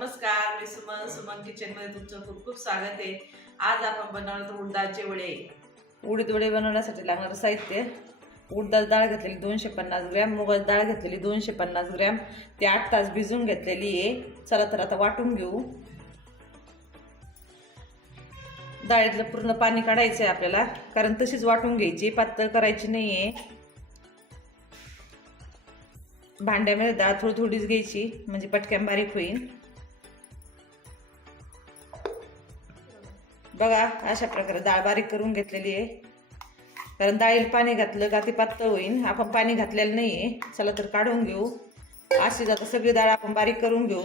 नमस्कार मी सुमन सुमन किचनमध्ये तुमचं खूप खूप स्वागत आहे. आज आपण बनवणार आहोत उडदाचे वडे. उडीद वडे बनवण्यासाठी लागणारं साहित्य उडदाची डाळ घेतलेली दोनशे पन्नास ग्रॅम मुगाची डाळ घेतलेली दोनशे पन्नास ग्रॅम ते आठ तास भिजून घेतलेली आहे. चला तर आता वाटून घेऊ. डाळीतलं पूर्ण पाणी काढायचं आहे आपल्याला कारण तशीच वाटून घ्यायची पातळ करायची नाही आहे भांड्यामध्ये डाळ थोडी थोडीच घ्यायची म्हणजे पटक्यान बारीक होईल. बघा अशा प्रकारे डाळ बारीक करून घेतलेली आहे. कारण डाळीला पाणी घातलं का ती पातळ होईल आपण पाणी घातलेलं नाही आहे चला तर काढून घेऊ. अशी जाता सगळी डाळ आपण बारीक करून घेऊ.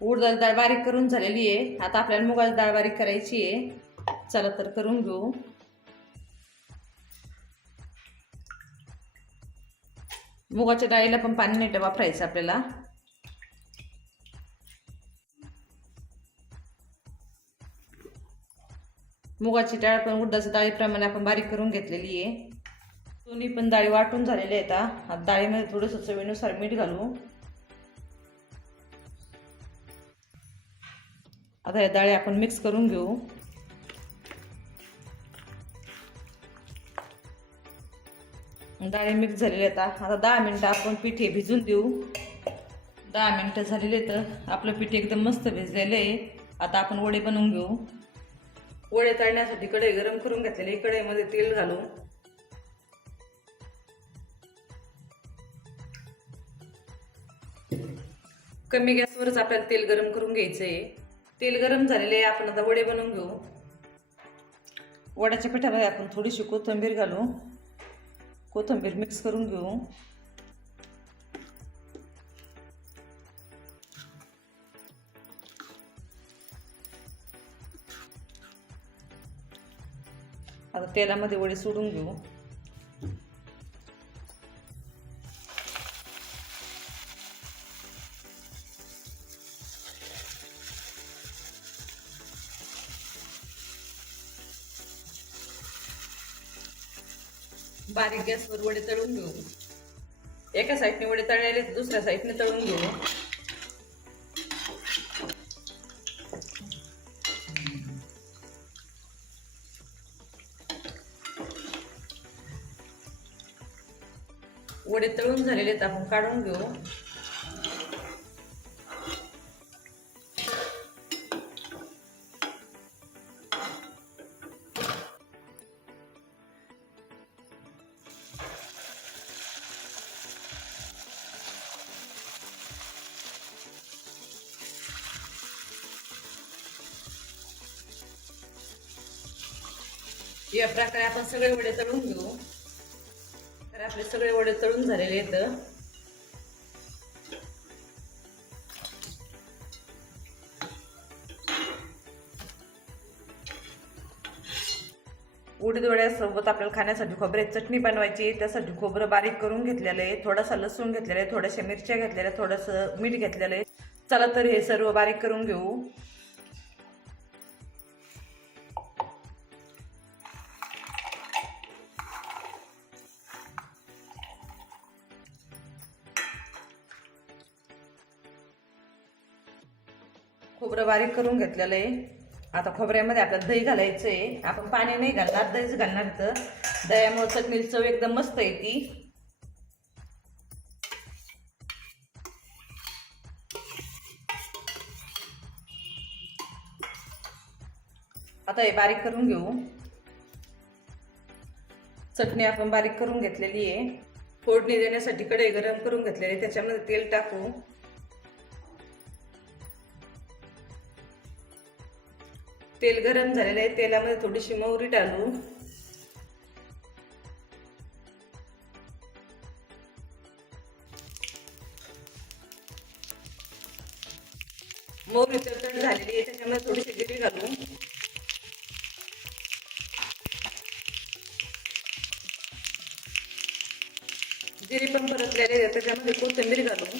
उडदाची डाळ बारीक करून झालेली आहे. आता आपल्याला मुगाची डाळ बारीक करायची आहे. चला तर करून घेऊ. मुगाच्या डाळीला पण पाणी नीट वापरायचं आपल्याला? मुगाची डाळ पण उडदाच्या डाळीप्रमाणे आपण बारीक करून घेतलेली आहे. दोन्ही पण डाळी वाटून झालेल्या आहेत आता. डाळीमध्ये थोडंसं चवीनुसार मीठ घालू. आता या डाळी आपण मिक्स करून घेऊ. डाळी मिक्स झालेली आहेत आता. दहा मिनटं आपण पिठे भिजून देऊ. दहा मिनटं झालेले तर आपलं पीठ एकदम मस्त भिजलेलं आहे. आता आपण वडे बनवून घेऊ. वडे तळण्यासाठी कढई गरम करून घेतलेली. कढईमध्ये तेल घालू कमी गॅसवरच आपल्याला तेल गरम करून घ्यायचं आहे तेल गरम झालेले आहे आपण आता वडे बनवून घेऊ. वड्याच्या पिठामध्ये आपण थोडीशी कोथिंबीर घालू. कोथिंबीर मिक्स करून घेऊ. आता तेलामध्ये वडे सोडून घेऊ. बारीक गॅसवर वडे तळून घेऊ. एका साईडने वडे तळलेले दुसऱ्या साईडने तळून घेऊ. वडे तळून झालेले आहेत आपण काढून घेऊ या प्रकारे आपण सगळे वडे तळून घेऊ तर आपले सगळे वडे तळून झालेले आहेत. उडीद वड्यासोबत आपल्याला खाण्यासाठी खोबऱ्याची चटणी बनवायची त्यासाठी खोबरं बारीक करून घेतलेलं आहे थोडासा लसूण घेतलेला आहे थोड्याशा मिरच्या घेतलेल्या थोडंसं मीठ घेतलेलं आहे. चला तर हे सर्व बारीक करून घेऊ. खोबरं बारीक करून घेतलेलं आहे. आता खोबऱ्यामध्ये आपल्याला दही घालायचं आहे आपण पाणी नाही घालणार दहीच घालणार तर दह्यामुळे चटणीची चव एकदम मस्त येते आता हे बारीक करून घेऊ. चटणी आपण बारीक करून घेतलेली आहे. फोडणी देण्यासाठी कढई गरम करून घेतलेली आहे. त्याच्यामध्ये तेल टाकू. तेल गरम झालेलं आहे तेलामध्ये थोडीशी मोहरी टाकू. मोहरी तडतड झालेली आहे त्याच्यामध्ये थोडीशी जिरी घालू. जिरी पण परतलेली आहे त्याच्यामध्ये कोथिंबीर घालू.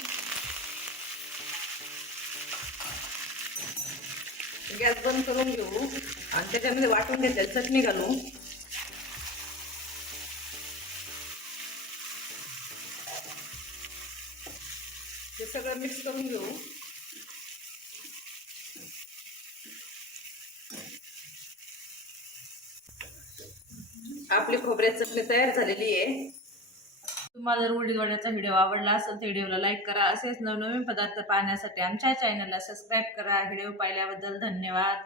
गॅस बंद करून घेऊ आणि त्याच्यामध्ये वाटून घेतलेली चटणी घालू हे सगळं मिक्स करून घेऊ. आपली खोबऱ्या चटणी तयार झालेली आहे. तुम्हाला जर उडीदवड्याचा व्हिडिओ आवडला असेल तर व्हिडिओला लाईक करा. असेच नवनवीन पदार्थ पाहण्यासाठी आमच्या चॅनलला सबस्क्राईब करा. व्हिडिओ पाहिल्याबद्दल धन्यवाद.